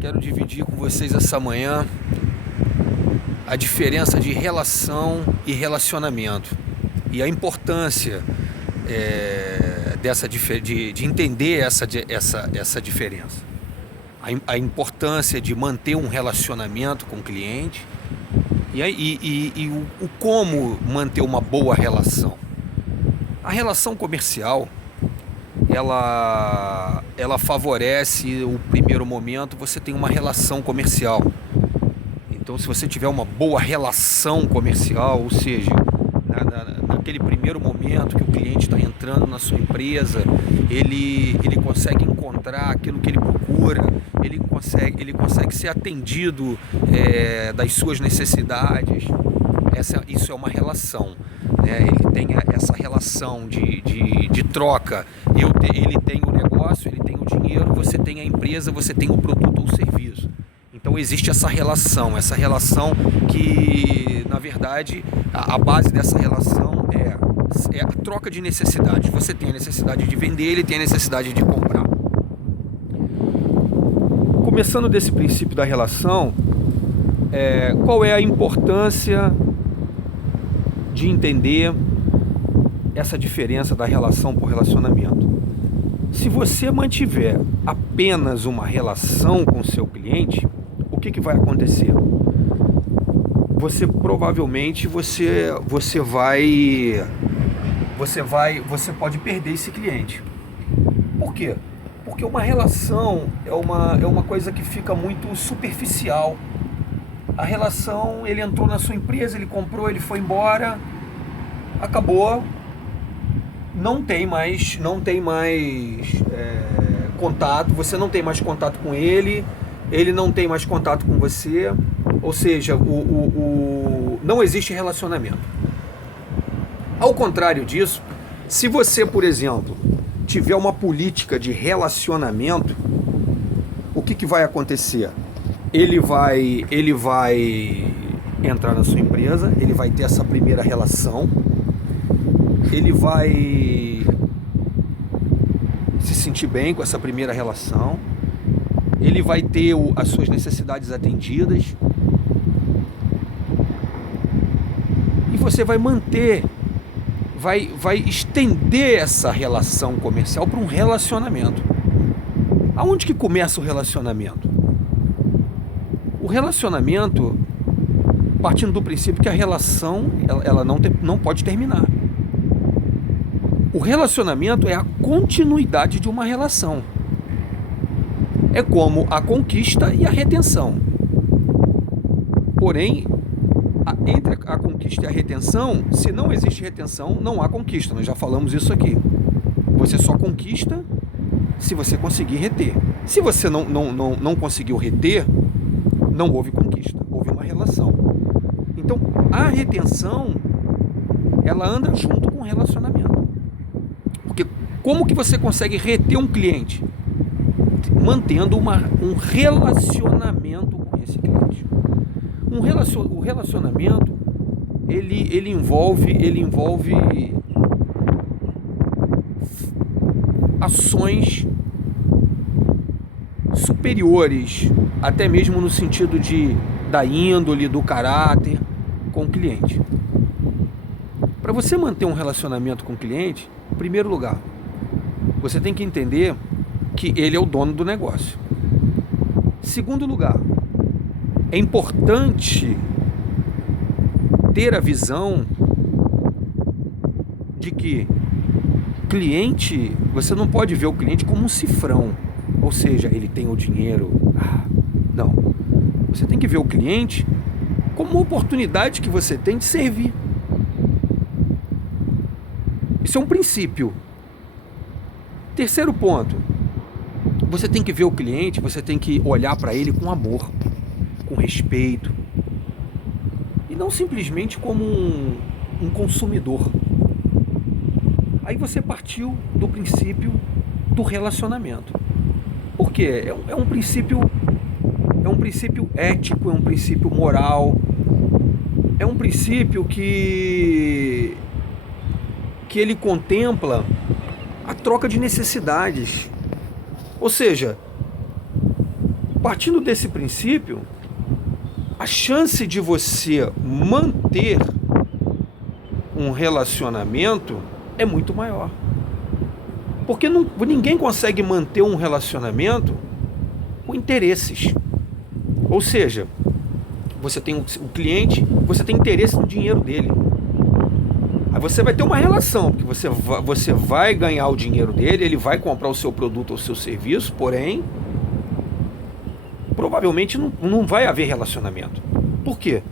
Quero dividir com vocês essa manhã a diferença de relação e relacionamento e a importância de entender essa diferença. A importância de manter um relacionamento com o cliente e o como manter uma boa relação. A relação comercial, ela favorece o primeiro momento, você tem uma relação comercial. Então, se você tiver uma boa relação comercial, ou seja, naquele primeiro momento que o cliente está entrando na sua empresa, ele consegue encontrar aquilo que ele procura, ele consegue ser atendido das suas necessidades. Isso é uma relação, né? Ele tem essa relação de troca. Ele tem o negócio, ele tem o dinheiro, você tem a empresa, você tem o produto ou serviço. Então existe essa relação que, na verdade, a base dessa relação é a troca de necessidades. Você tem a necessidade de vender, ele tem a necessidade de comprar. Começando desse princípio da relação, qual é a importância de entender essa diferença da relação por relacionamento? Se você mantiver apenas uma relação com o seu cliente, o que vai acontecer? Você provavelmente você pode perder esse cliente. Por quê? Porque uma relação é uma coisa que fica muito superficial. A relação, ele entrou na sua empresa, ele comprou, ele foi embora, acabou, não tem mais contato, você não tem mais contato com ele não tem mais contato com você, ou seja, não existe relacionamento. Ao contrário disso, se você, por exemplo, tiver uma política de relacionamento, o que vai acontecer? Ele vai entrar na sua empresa, ele vai ter essa primeira relação, ele vai se sentir bem com essa primeira relação, ele vai ter as suas necessidades atendidas e você vai manter, vai estender essa relação comercial para um relacionamento. Aonde que começa o relacionamento? O relacionamento, partindo do princípio que a relação ela não pode terminar. O relacionamento é a continuidade de uma relação. É como a conquista e a retenção. Porém, entre a conquista e a retenção, se não existe retenção, não há conquista. Nós já falamos isso aqui. Você só conquista se você conseguir reter. Se você não conseguiu reter, não houve conquista, houve uma relação. Então, a retenção, ela anda junto com o relacionamento. Porque como que você consegue reter um cliente? Mantendo um relacionamento com esse cliente. O relacionamento, ele envolve ações superiores, até mesmo no sentido da índole, do caráter com o cliente. Para você manter um relacionamento com o cliente, em primeiro lugar, você tem que entender que ele é o dono do negócio. Segundo lugar, é importante ter a visão de que cliente, você não pode ver o cliente como um cifrão, ou seja, ele tem o dinheiro. Não. Você tem que ver o cliente como uma oportunidade que você tem de servir. Isso é um princípio. Terceiro ponto, você tem que ver o cliente, você tem que olhar para ele com amor, com respeito, e não simplesmente como um consumidor. Aí você partiu do princípio do relacionamento. Porque é um princípio ético, é um princípio moral, é um princípio que ele contempla a troca de necessidades. Ou seja, partindo desse princípio, a chance de você manter um relacionamento é muito maior. Porque ninguém consegue manter um relacionamento com interesses. Ou seja, você tem o cliente, você tem interesse no dinheiro dele. Aí você vai ter uma relação, porque você vai ganhar o dinheiro dele, ele vai comprar o seu produto ou o seu serviço, porém, provavelmente não vai haver relacionamento. Por quê?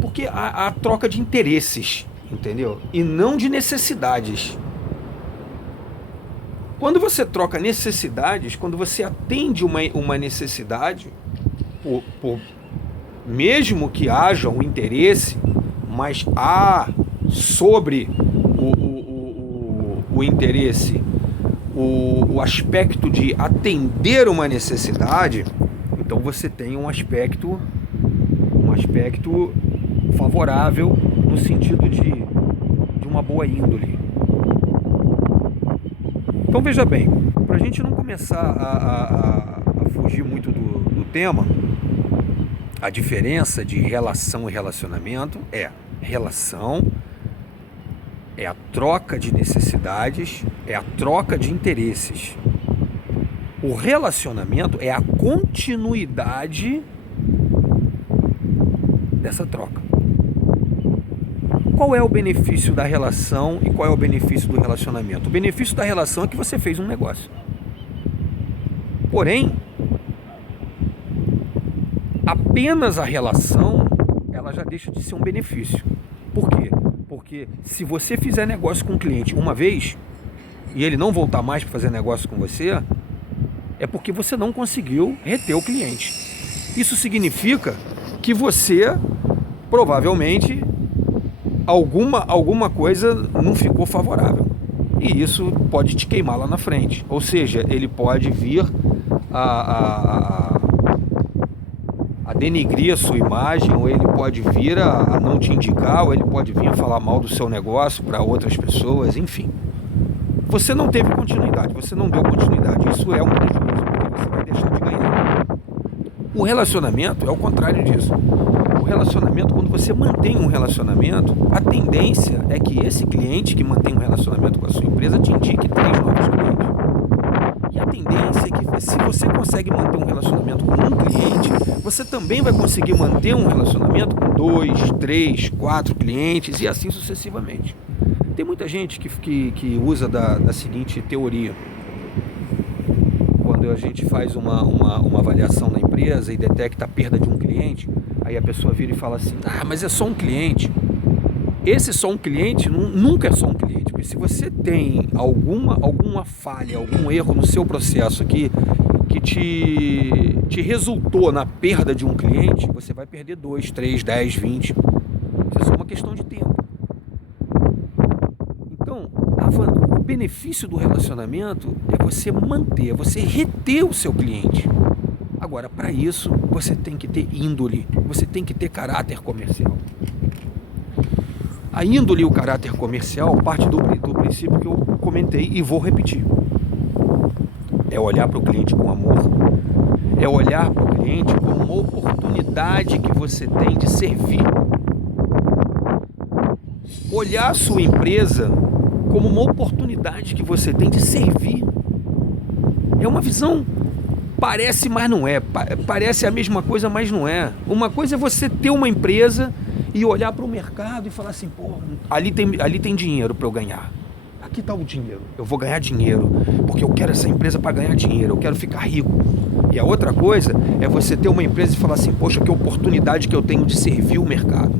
Porque há troca de interesses, entendeu? E não de necessidades. Quando você troca necessidades, quando você atende uma necessidade, mesmo que haja um interesse, mas há sobre o interesse o aspecto de atender uma necessidade, então você tem um aspecto favorável no sentido de uma boa índole. Então veja bem, para a gente não começar a fugir muito do tema, a diferença de relação e relacionamento relação é a troca de necessidades, é a troca de interesses. O relacionamento é a continuidade dessa troca. Qual é o benefício da relação e qual é o benefício do relacionamento? O benefício da relação é que você fez um negócio. Porém, apenas a relação, ela já deixa de ser um benefício. Por quê? Porque se você fizer negócio com um cliente uma vez e ele não voltar mais para fazer negócio com você, é porque você não conseguiu reter o cliente. Isso significa que você provavelmente alguma coisa não ficou favorável. E isso pode te queimar lá na frente. Ou seja, ele pode vir a denegrir a sua imagem, ou ele pode vir a não te indicar, ou ele pode vir a falar mal do seu negócio para outras pessoas, enfim. Você não teve continuidade, você não deu continuidade. Isso é um prejuízo, porque você vai deixar de ganhar. O relacionamento é o contrário disso. O relacionamento, quando você mantém um relacionamento, a tendência é que esse cliente que mantém um relacionamento com a sua empresa te indique 3 novos clientes. E a tendência é que se você consegue manter um relacionamento com um cliente, você também vai conseguir manter um relacionamento com 2, 3, 4 clientes e assim sucessivamente. Tem muita gente que usa da seguinte teoria. Quando a gente faz uma avaliação na empresa e detecta a perda de um cliente, aí a pessoa vira e fala assim, mas é só um cliente. Esse só um cliente nunca é só um cliente, porque se você tem alguma falha, algum erro no seu processo aqui que te resultou na perda de um cliente, você vai perder 2, 3, 10, 20. Isso é só uma questão de tempo. Então, o benefício do relacionamento é você manter, é você reter o seu cliente. Agora, para isso, você tem que ter índole, você tem que ter caráter comercial. A índole e o caráter comercial parte do princípio que eu comentei e vou repetir. É olhar para o cliente com amor, é olhar para o cliente como uma oportunidade que você tem de servir. Olhar a sua empresa como uma oportunidade que você tem de servir. É uma visão, parece, mas não é. Parece a mesma coisa, mas não é. Uma coisa é você ter uma empresa e olhar para o mercado e falar assim, ali tem dinheiro para eu ganhar. Aqui está o dinheiro, eu vou ganhar dinheiro, porque eu quero essa empresa para ganhar dinheiro, eu quero ficar rico. E a outra coisa é você ter uma empresa e falar assim, poxa, que oportunidade que eu tenho de servir o mercado.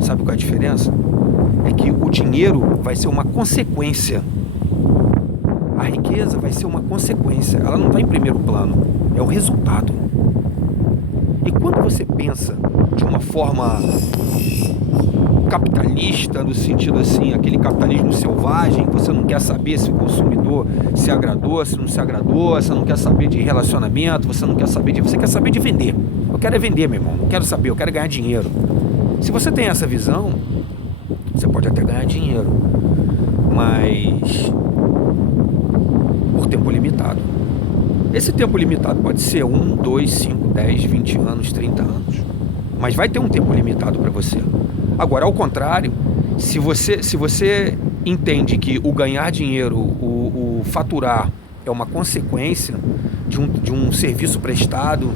Sabe qual é a diferença? É que o dinheiro vai ser uma consequência. A riqueza vai ser uma consequência, ela não está em primeiro plano, é o resultado. E quando você pensa de uma forma capitalista, no sentido assim, aquele capitalismo selvagem, você não quer saber se o consumidor se agradou, se não se agradou, você não quer saber de relacionamento, você quer saber de vender. Eu quero é vender, meu irmão, não quero saber, eu quero ganhar dinheiro. Se você tem essa visão, você pode até ganhar dinheiro, mas por tempo limitado. Esse tempo limitado pode ser 1, 2, 5, 10, 20 anos, 30 anos. Mas vai ter um tempo limitado para você. Agora, ao contrário, se você entende que o ganhar dinheiro, o faturar é uma consequência de um serviço prestado,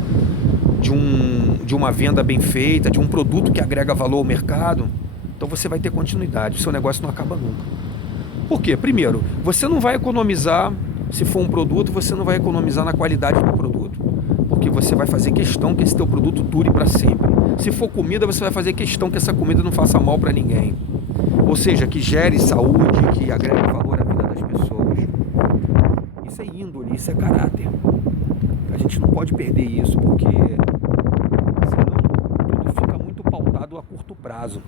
de uma venda bem feita, de um produto que agrega valor ao mercado, então você vai ter continuidade, o seu negócio não acaba nunca. Por quê? Primeiro, você não vai economizar, se for um produto, você não vai economizar na qualidade do produto, porque você vai fazer questão que esse teu produto dure para sempre. Se for comida, você vai fazer questão que essa comida não faça mal para ninguém, ou seja, que gere saúde, que agregue valor à vida das pessoas. Isso é índole, isso é caráter. A gente não pode perder isso, porque senão tudo fica muito pautado a curto prazo.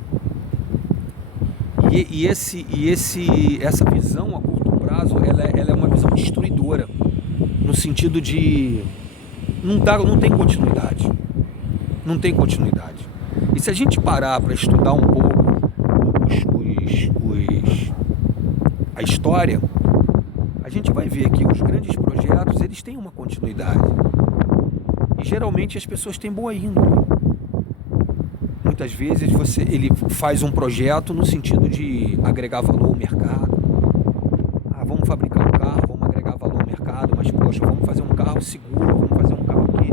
Essa visão a curto prazo, ela é uma visão destruidora, no sentido de não tem continuidade. Não tem continuidade. E se a gente parar para estudar um pouco a história, a gente vai ver que os grandes projetos, eles têm uma continuidade. E geralmente as pessoas têm boa índole. Muitas vezes ele faz um projeto no sentido de agregar valor ao mercado. Vamos fabricar um carro, vamos agregar valor ao mercado, mas poxa, vamos fazer um carro seguro, vamos fazer um carro que,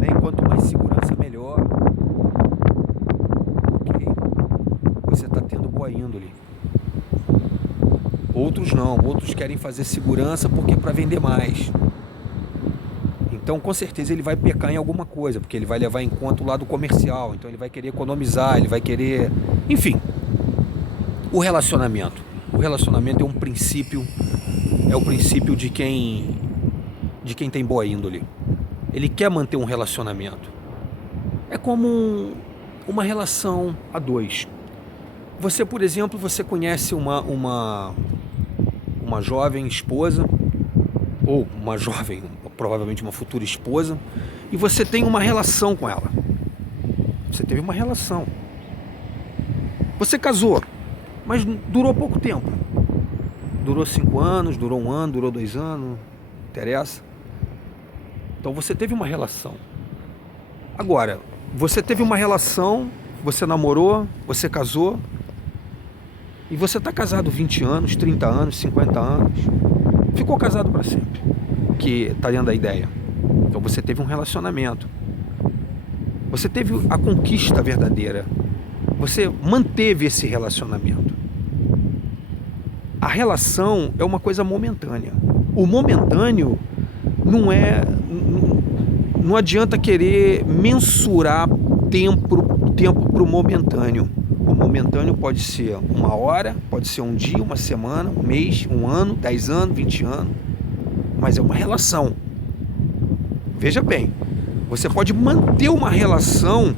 né, quanto mais segurança, melhor. Ok, você está tendo boa índole. Outros não, outros querem fazer segurança porque para vender mais. Então, com certeza, ele vai pecar em alguma coisa, porque ele vai levar em conta o lado comercial, então ele vai querer economizar, ele vai querer... Enfim, o relacionamento. O relacionamento é um princípio, é o princípio de quem tem boa índole. Ele quer manter um relacionamento. É como uma relação a dois. Você, por exemplo, você conhece uma jovem esposa, ou uma jovem, provavelmente uma futura esposa, e você tem uma relação com ela. Você teve uma relação. Você casou, mas durou pouco tempo. Durou 5 anos, durou 1 ano, durou 2 anos, não interessa. Então você teve uma relação. Agora, você teve uma relação, você namorou, você casou, e você está casado 20 anos, 30 anos, 50 anos, ficou casado para sempre, que está dentro da ideia. Então você teve um relacionamento, você teve a conquista verdadeira, você manteve esse relacionamento. A relação é uma coisa momentânea. O momentâneo não adianta querer mensurar tempo para o momentâneo. O momentâneo pode ser 1 hora, pode ser 1 dia, 1 semana, 1 mês, 1 ano, 10 anos, 20 anos. Mas é uma relação. Veja bem, você pode manter uma relação,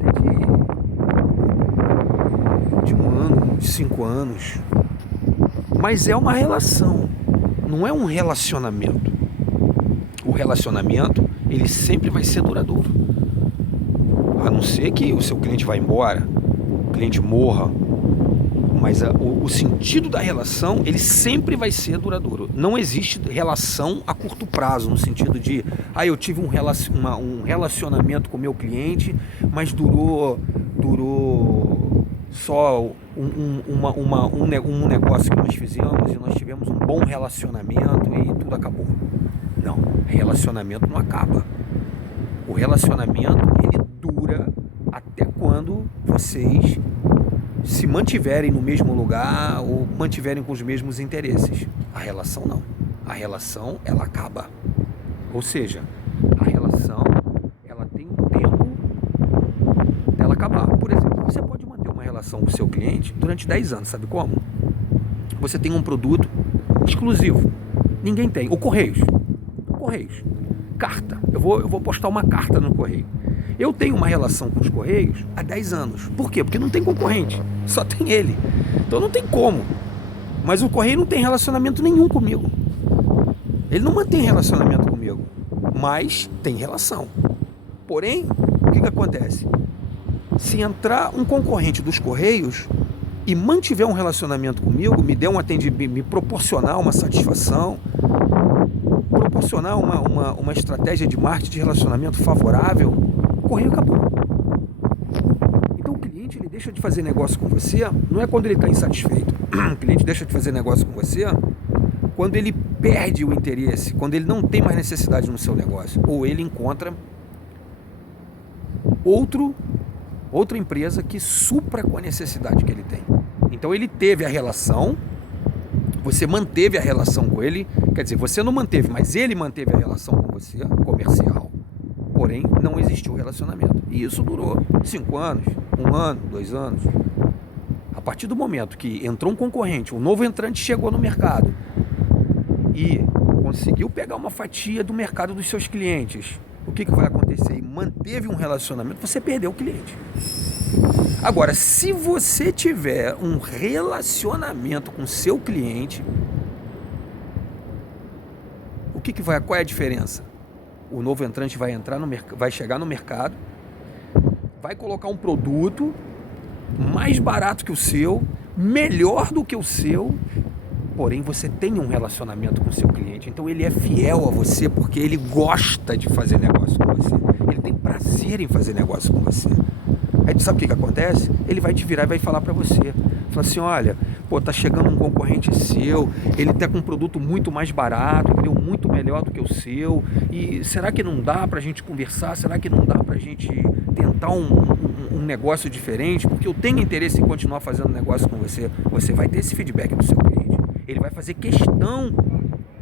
até de 1 ano, de 5 anos. Mas é uma relação, não é um relacionamento. O relacionamento, ele sempre vai ser duradouro. A não ser que o seu cliente vá embora, o cliente morra. Mas o sentido da relação, ele sempre vai ser duradouro. Não existe relação a curto prazo, no sentido de, eu tive um relacionamento com o meu cliente, mas durou só um negócio que nós fizemos e nós tivemos um bom relacionamento e tudo acabou. Não, relacionamento não acaba. O relacionamento, ele dura até quando vocês se mantiverem no mesmo lugar ou mantiverem com os mesmos interesses. A relação não. A relação, ela acaba. Ou seja, a relação, ela tem um tempo dela acabar. Por exemplo, você pode manter uma relação com o seu cliente durante 10 anos, sabe como? Você tem um produto exclusivo. Ninguém tem. O Correios. Carta. Eu vou postar uma carta no Correio. Eu tenho uma relação com os Correios há 10 anos. Por quê? Porque não tem concorrente. Só tem ele. Então não tem como. Mas o Correio não tem relacionamento nenhum comigo. Ele não mantém relacionamento comigo. Mas tem relação. Porém, o que acontece? Se entrar um concorrente dos Correios e mantiver um relacionamento comigo, me der um atendimento, me proporcionar uma satisfação, proporcionar uma estratégia de marketing de relacionamento favorável, o correio acabou. Então o cliente ele deixa de fazer negócio com você, não é quando ele está insatisfeito. O cliente deixa de fazer negócio com você quando ele perde o interesse, quando ele não tem mais necessidade no seu negócio, ou ele encontra outra empresa que supra com a necessidade que ele tem. Então ele teve a relação, você manteve a relação com ele, quer dizer, você não manteve, mas ele manteve a relação com você, comercial, porém não existiu relacionamento. E isso durou 5 anos, 1 ano, 2 anos. A partir do momento que entrou um concorrente, um novo entrante chegou no mercado e conseguiu pegar uma fatia do mercado dos seus clientes, o que vai acontecer? E manteve um relacionamento, você perdeu o cliente. Agora, se você tiver um relacionamento com seu cliente, qual é a diferença? O novo entrante vai entrar vai chegar no mercado, vai colocar um produto mais barato que o seu, melhor do que o seu, porém você tem um relacionamento com o seu cliente, então ele é fiel a você porque ele gosta de fazer negócio com você, ele tem prazer em fazer negócio com você. Aí tu sabe o que acontece? Ele vai te virar e vai falar para você, fala assim, olha, tá chegando um concorrente seu, ele tá com um produto muito mais barato, entendeu? Muito melhor do que o seu, e será que não dá pra gente conversar? Será que não dá pra gente tentar um negócio diferente? Porque eu tenho interesse em continuar fazendo negócio com você. Você vai ter esse feedback do seu cliente. Ele vai fazer questão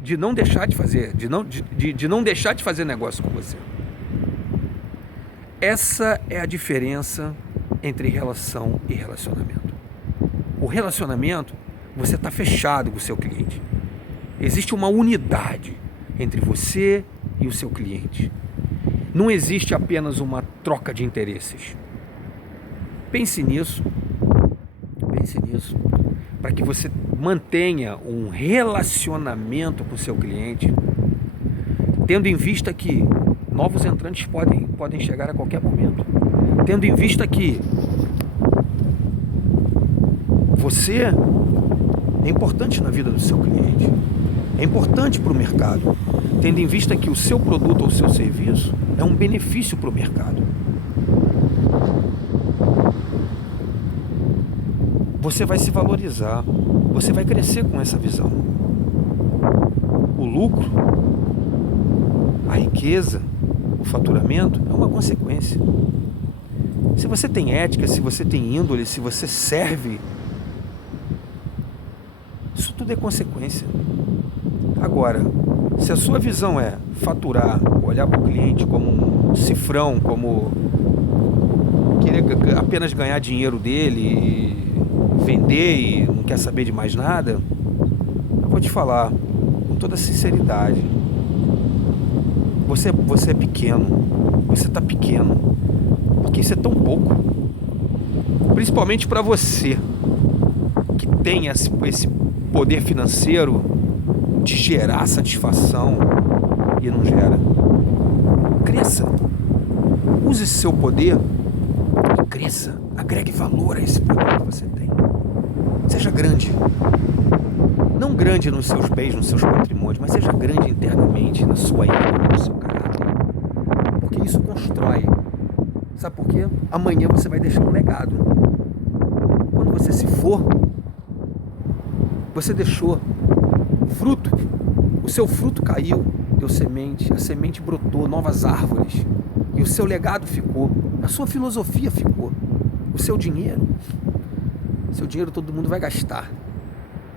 de não deixar de fazer, de não deixar de fazer negócio com você. Essa é a diferença entre relação e relacionamento. O relacionamento, você está fechado com o seu cliente. Existe uma unidade entre você e o seu cliente. Não existe apenas uma troca de interesses. Pense nisso, para que você mantenha um relacionamento com o seu cliente, tendo em vista que novos entrantes podem chegar a qualquer momento, tendo em vista que você é importante na vida do seu cliente, é importante para o mercado, tendo em vista que o seu produto ou o seu serviço é um benefício para o mercado. Você vai se valorizar, você vai crescer com essa visão. O lucro, a riqueza, o faturamento é uma consequência. Se você tem ética, se você tem índole, se você serve, isso tudo é consequência. Agora, se a sua visão é faturar, olhar para o cliente como um cifrão, como querer apenas ganhar dinheiro dele, vender e não quer saber de mais nada, eu vou te falar com toda sinceridade, você é pequeno, você está pequeno, porque isso é tão pouco, principalmente para você que tem esse poder financeiro de gerar satisfação e não gera. Cresça, use seu poder e cresça, agregue valor a esse poder que você tem. Seja grande, não grande nos seus bens, nos seus patrimônios, mas seja grande internamente, na sua índole, no seu caráter, porque isso constrói. Sabe por quê? Amanhã você vai deixar um legado. Quando você se for, você deixou fruto, o seu fruto caiu, deu semente, a semente brotou, novas árvores, e o seu legado ficou, a sua filosofia ficou, o seu dinheiro todo mundo vai gastar.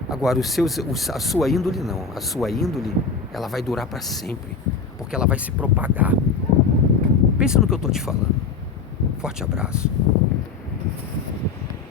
Agora a sua índole não, a sua índole ela vai durar para sempre, porque ela vai se propagar. Pensa no que eu estou te falando. Forte abraço.